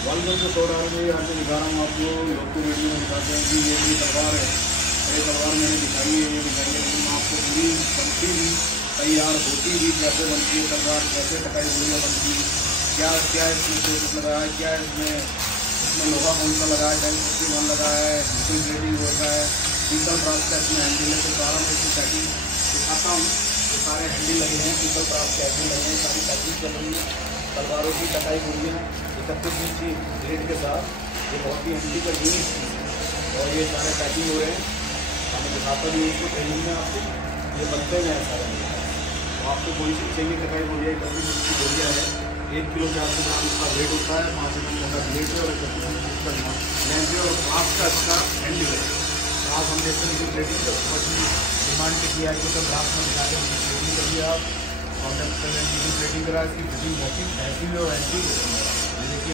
वालगन से सौ डाल में यहाँ से दिखा रहा हूँ आपको। लोग तो वीडियो में दिखाते हैं कि ये भी तलवार है, ये तलवार मैंने दिखाई है, ये दिखाई है, लेकिन मैं आपको पूरी बनती भी, तैयार होती भी कैसे बनती है तलवार, कैसे टकाई गोलियाँ बनती है, क्या क्या इसमें प्रोसेस लगा है, क्या इसमें लोहा कौन सा लगा है, 1051 लगा है, बिल्कुल ग्रेडिंग होता है, पीतल ब्रास का इसमें हैंडल है। तो सारा मैं इसकी पैकिंग दिखाता हूँ। ये सारे हैंडल लगे हैं, पीतल ब्रास के हैंडल लगे हैं, सारी पैकिंग चल रही है तलवारों की टकाई गोलियाँ 31 इंच की ग्रेड के साथ। ये बहुत ही हैंडी का यूनिक और ये सारे पैकिंग हो रहे हैं। मैं दिखाता भी इसको ट्रेनिंग में आपको, ये बनते हैं सारे। तो आपको कोई सी चाहिए टकाई गोलियाँ, 31 इंच की गोलियाँ है, 1 किलो 400 ग्राम इसका वेट होता है, 5 mm का प्लेट है और 31 इंच इसका लेंथ है और ब्रास का इसका हैंडल है। ब्रास हम जैसे लेकिन ट्रेडिंग डिमांड पे किया है तो ब्रास में दिखा के ट्रेडिंग करिए आप। और जब ट्रेडिंग करा इसकी फिटिंग बहुत ही ऐसी और ऐसी